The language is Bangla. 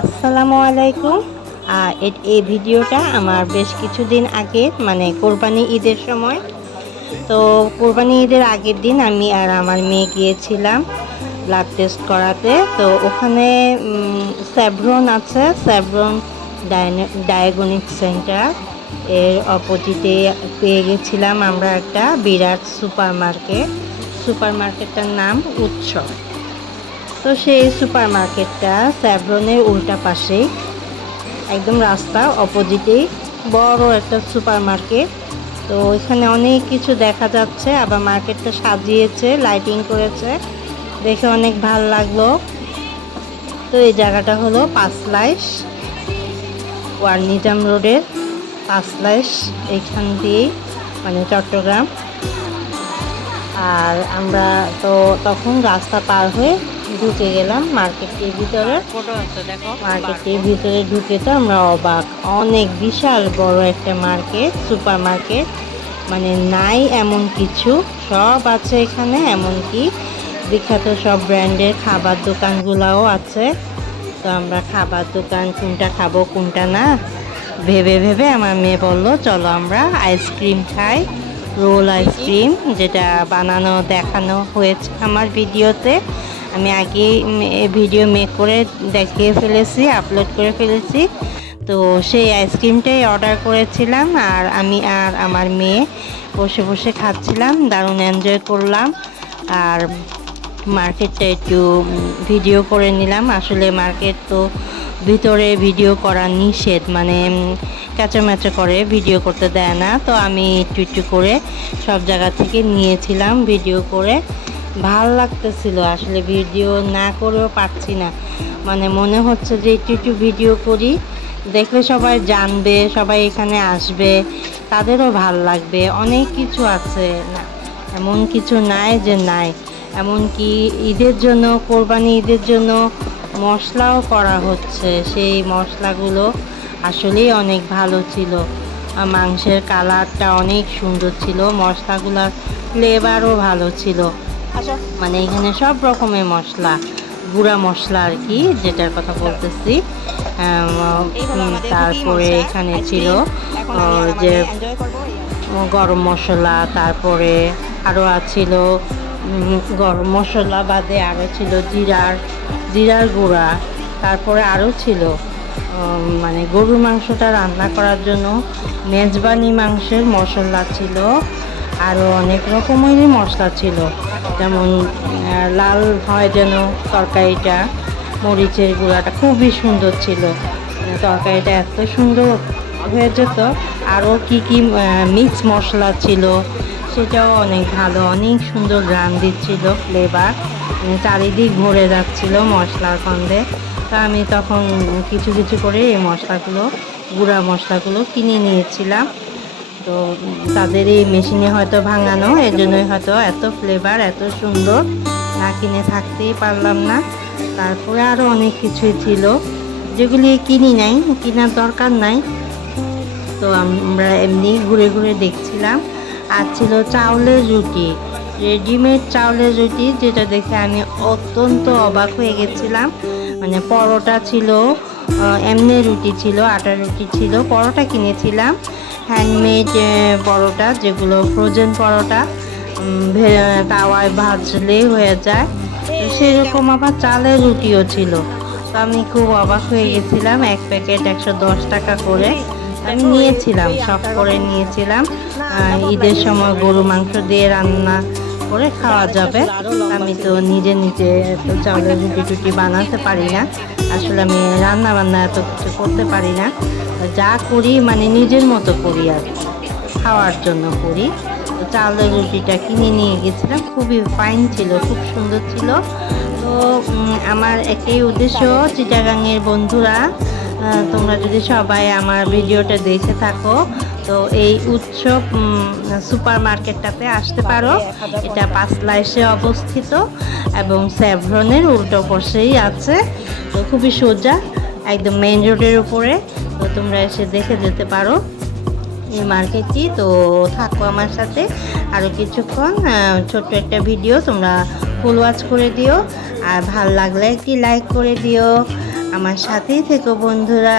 আসসালামু আলাইকুম। এই ভিডিওটা আমার বেশ কিছুদিন আগে মানে কোরবানি ঈদের সময়। তো কোরবানি ঈদের আগের দিন আমি আর আমার মেয়ে গিয়েছিলাম ব্লাড টেস্ট করাতে। তো ওখানে স্যাভ্রন আছে, স্যাভ্রন ডায়াগনিক সেন্টার। এর অপোজিটে পেয়ে গেছিলাম আমরা একটা বিরাট সুপার মার্কেট সুপার মার্কেটটার নাম উৎসব। তো সেই সুপার মার্কেটটা স্যাভরনের উল্টা পাশেই, একদম রাস্তা অপোজিটেই, বড় একটা সুপার মার্কেট তো এখানে অনেক কিছু দেখা যাচ্ছে, আবার মার্কেটটা সাজিয়েছে, লাইটিং করেছে, দেখে অনেক ভালো লাগল। তো এই জায়গাটা হলো পাঁচলাইশ ওয়ার নিজাম রোডের পাঁচলাইশ এইখান দিয়েই মানে চট্টগ্রাম। আর আমরা তো তখন রাস্তা পার হয়ে ঢুকে গেলাম মার্কেটের ভিতরে। ফটো আছে দেখো। মার্কেটের ভিতরে ঢুকে তো আমরা অবাক। অনেক বিশাল বড় একটা মার্কেট সুপার মার্কেট মানে নাই এমন কিছু। সব আছে এখানে এমনকি বিখ্যাত সব ব্র্যান্ডের খাবার দোকানগুলোও আছে। তো আমরা খাবার দোকান কোনটা খাব কোনটা না ভেবে ভেবে আমার মেয়ে বলল চলো আমরা আইসক্রিম খাই রোল আইসক্রিম যেটা বানানো দেখানো হয়েছে আমার ভিডিওতে আমি আগে ভিডিও মেক করে দেখিয়ে ফেলেছি আপলোড করে ফেলেছি। তো সেই আইসক্রিমটাই অর্ডার করেছিলাম আর আমি আর আমার মেয়ে বসে বসে খাচ্ছিলাম, দারুণ এনজয় করলাম। আর মার্কেটটা একটু ভিডিও করে নিলাম। আসলে মার্কেট তো ভিতরে ভিডিও করা নিষেধ মানে ক্যাচাম্যাচা করে ভিডিও করতে দেয় না। তো আমি একটু একটু করে সব জায়গা থেকে নিয়েছিলাম ভিডিও করে। ভালো লাগতেছিল, আসলে ভিডিও না করেও পারছি না। মানে মনে হচ্ছে যে একটু একটু ভিডিও করি, দেখলে সবাই জানবে, সবাই এখানে আসবে, তাদেরও ভালো লাগবে। অনেক কিছু আছে, না, এমন কিছু নাই যে নাই। এমনকি ঈদের জন্য, কোরবানি ঈদের জন্য মশলাও করা হচ্ছে। সেই মশলাগুলো আসলেই অনেক ভালো ছিল। মাংসের কালারটা অনেক সুন্দর ছিল, মশলাগুলোর ফ্লেভারও ভালো ছিল। মানে এখানে সব রকমের মশলা গুঁড়া মশলা আর কি যেটার কথা বলতেছি। তারপরে এখানে ছিল যে গরম মশলা তারপরে আরও ছিল গরম মশলা বাদে আরও ছিল জিরার জিরার গুঁড়া তারপরে আরও ছিল মানে গরুর মাংসটা রান্না করার জন্য মেজবানি মাংসের মশলা ছিল আরও অনেক রকমেরই মশলা ছিল। যেমন লাল হয় যেন তরকারিটা, মরিচের গুঁড়াটা খুবই সুন্দর ছিল। মানে তরকারিটা এত সুন্দর হয়ে যেত। আরও কী কী মিক্স মশলা ছিল, সেটাও অনেক ভালো, অনেক সুন্দর গ্রাম দিচ্ছিল ফ্লেভার চারিদিক ভরে যাচ্ছিল মশলার গন্ধে। তো আমি তখন কিছু কিছু করে এই মশলাগুলো, গুঁড়া মশলাগুলো কিনে নিয়েছিলাম। তো তাদের এই মেশিনে হয়তো ভাঙানো এর জন্যই হয়তো এত ফ্লেভার এত সুন্দর। না কিনে থাকতেই পারলাম না। তারপরে আরও অনেক কিছুই ছিল। যেগুলি কিনি নাই, কেনার দরকার নাই। তো আমরা এমনি ঘুরে ঘুরে দেখছিলাম। আর ছিল চাউলের রুটি। রেডিমেড চাউলের রুটি, যেটা দেখে আমি অত্যন্ত অবাক হয়ে গেছিলাম। মানে পরোটা ছিল এমনি রুটি ছিল আটার রুটি ছিল, পরোটা কিনেছিলাম। হ্যান্ডমেড পরোটা, যেগুলো ফ্রোজেন পরোটা তাওয়ায় ভাজলেই হয়ে যায়। সেরকম আবার চালের রুটিও ছিল। তো আমি খুব অবাক হয়ে গেছিলাম, এক প্যাকেট একশো দশ টাকা করে। আমি নিয়েছিলাম সব করে নিয়েছিলাম। ঈদের সময় গরু মাংস দিয়ে রান্না করে খাওয়া যাবে। আমি তো নিজে নিজে চাউলের রুটি টুটি বানাতে পারি না। আসলে আমি রান্না বান্না এত কিছু করতে পারি না। যা করি মানে নিজের মতো করি আর খাওয়ার জন্য করি। তো চাউলের রুটিটা কিনে নিয়ে গেছিলাম। খুবই ফাইন ছিল, খুব সুন্দর ছিল। তো আমার একটাই উদ্দেশ্য চিটাগাংয়ের বন্ধুরা তোমরা যদি সবাই আমার ভিডিওটা দেখে থাকো তো এই উৎসব সুপার মার্কেটটাতে আসতে পারো এটা পাঁচলাইশে অবস্থিত এবং স্যাভরনের উল্টো পাশেই আছে। তো খুবই সোজা একদম মেইন রোডের উপরে। তো তোমরা এসে দেখে যেতে পারো এই মার্কেটটি। তো থাকো আমার সাথে। আরও কিছুক্ষণ ছোট্ট একটা ভিডিও তোমরা ফুল ওয়াচ করে দিও। আর ভালো লাগলে একটি লাইক করে দিও। আমার সাথেই থেকো বন্ধুরা।